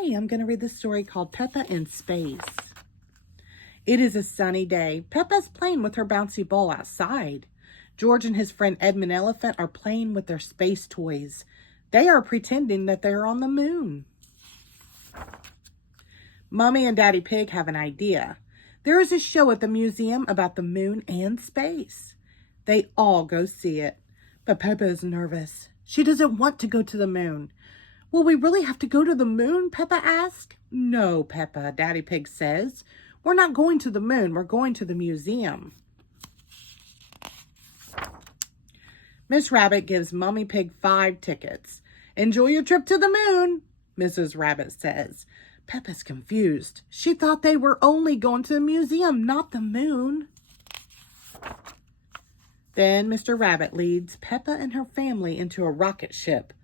Hi, I'm going to read the story called Peppa in Space. It is a sunny day. Peppa's playing with her bouncy ball outside. George and his friend Edmund Elephant are playing with their space toys. They are pretending that they're on the moon. Mommy and Daddy Pig have an idea. There is a show at the museum about the moon and space. They all go see it. But Peppa is nervous. She doesn't want to go to the moon. Will we really have to go to the moon? Peppa asks. No, Peppa, Daddy Pig says. We're not going to the moon. We're going to the museum. Miss Rabbit gives Mummy Pig 5 tickets. Enjoy your trip to the moon, Mrs. Rabbit says. Peppa's confused. She thought they were only going to the museum, not the moon. Then Mr. Rabbit leads Peppa and her family into a rocket ship.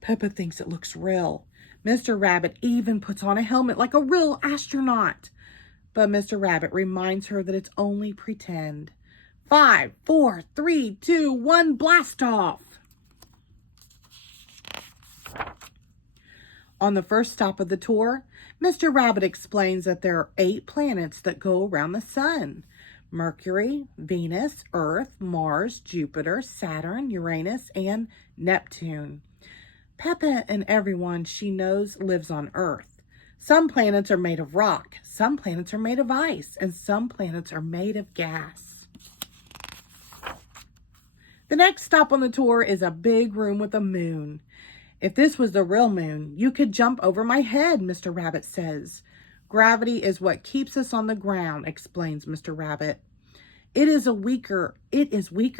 Peppa thinks it looks real. Mr. Rabbit even puts on a helmet like a real astronaut. But Mr. Rabbit reminds her that it's only pretend. 5, 4, 3, 2, 1, blast off! On the first stop of the tour, Mr. Rabbit explains that there are 8 planets that go around the sun. Mercury, Venus, Earth, Mars, Jupiter, Saturn, Uranus, and Neptune. Peppa and everyone she knows lives on Earth. Some planets are made of rock, some planets are made of ice, and some planets are made of gas. The next stop on the tour is a big room with a moon. If this was the real moon, you could jump over my head, Mr. Rabbit says. Gravity is what keeps us on the ground, explains Mr. Rabbit. It is weaker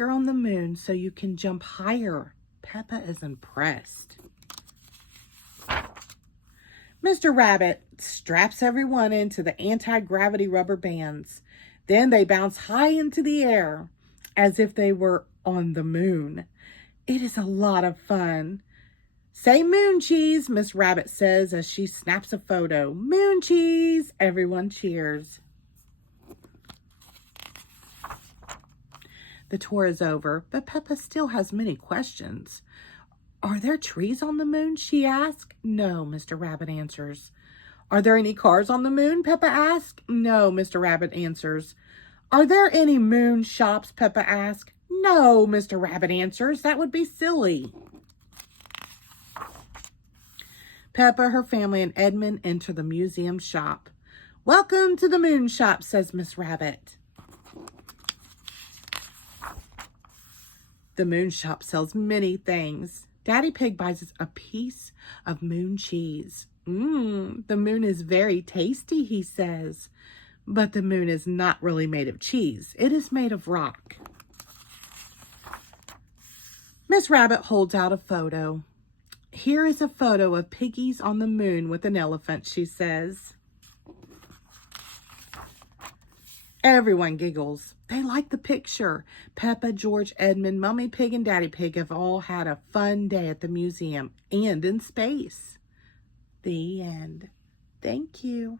on the moon, so you can jump higher. Peppa is impressed. Mr. Rabbit straps everyone into the anti-gravity rubber bands. Then they bounce high into the air as if they were on the moon. It is a lot of fun. Say moon cheese, Miss Rabbit says as she snaps a photo. Moon cheese! Everyone cheers. The tour is over, but Peppa still has many questions. Are there trees on the moon? She asks. No, Mr. Rabbit answers. Are there any cars on the moon? Peppa asks. No, Mr. Rabbit answers. Are there any moon shops? Peppa asks. No, Mr. Rabbit answers. That would be silly. Peppa, her family, and Edmund enter the museum shop. Welcome to the moon shop, says Miss Rabbit. The moon shop sells many things. Daddy Pig buys us a piece of moon cheese. The moon is very tasty, he says. But the moon is not really made of cheese. It is made of rock. Miss Rabbit holds out a photo. Here is a photo of piggies on the moon with an elephant, she says. Everyone giggles. They like the picture. Peppa, George, Edmund, Mummy Pig, and Daddy Pig have all had a fun day at the museum and in space. The end. Thank you.